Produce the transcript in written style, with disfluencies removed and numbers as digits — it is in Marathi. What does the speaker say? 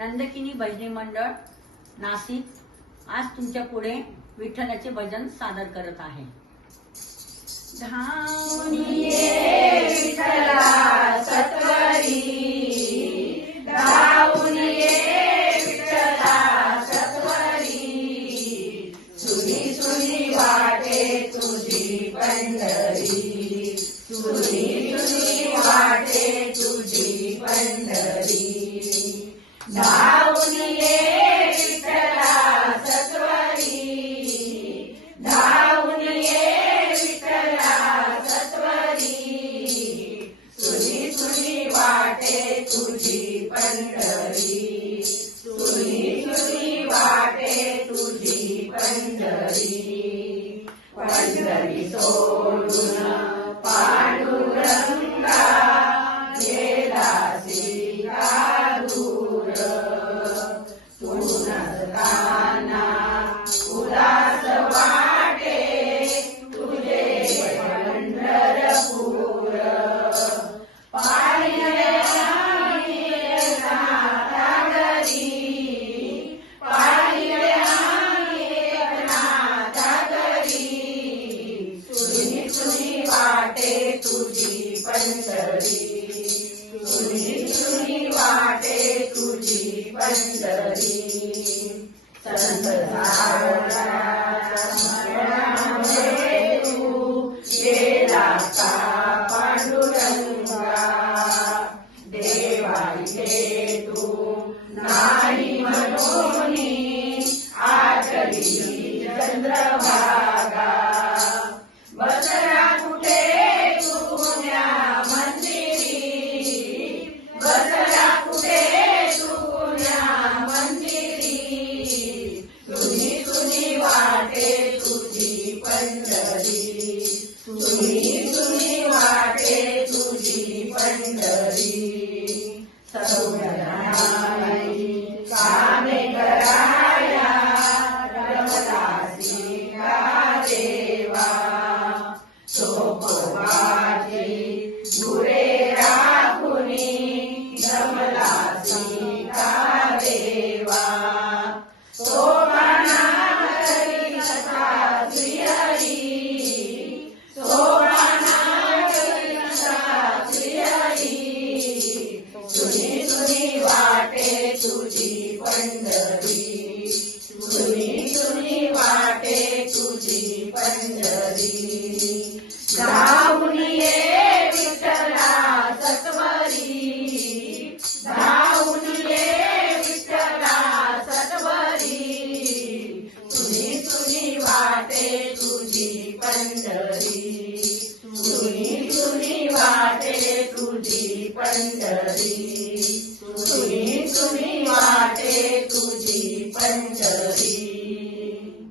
नंदकिनी भजनी मंडळ नाशिक आज तुमच्या पुढे विठ्ठलाचे भजन सादर करत आहे। धावून ये विठ्ठला सत्वरी, धावून ये विठ्ठला सत्वरी, सुनी सुनी वाटे तुझी पंढरी, सुनी सुनी वाटे तुझी पंढरी। धावून ये विठ्ठला सत्वरी, धावून ये विठ्ठला सत्वरी, सुनी सुनी वाटे तुझी पंढरी, सुनी सुनी वाटे तुझी पंढरी। पंढरी सोडून पांडुरंगा गेलासी का दूर, तू नसताना उदास वाटे तुझे पंढरपूर। पायी सुनी सुनी वाटे तुझी पंढरी, सुनी सुनी वाटे तुझी पंढरी। संत स्मरणामध्ये तू गेला का पांडुरंगा, देवाईचे तू नाही म्हणून आचली चंद्रभागा। बसला कुठे तू पुण्या मंदिरी, बसला कुठे तू पुण्या मंदिरी, सुनी सुनी वाटे तुझी पंढरी, सुनी सुनी वाटे तुझी पंढरी। सौंदर्याई कामे कराया रमदासी का देवा, सोपवाची गुरे राखुनी रमदासी का देवा। तो माना करी कथा श्रीहरी, तो माना करी कथा श्रीहरी, सुनी सुनी वाटे तुझी पंढरी, सुनी सुनी वाटे तुझी पंढरी। धावून ये विठ्ठला सत्वरी, धावून ये विठ्ठला सत्वरी, सुनी सुनी वाटे तुझी पंढरी, सुनी सुनी वाटे तुझी पंढरी, सुनी सुनी वाटे तुझी पंढरी।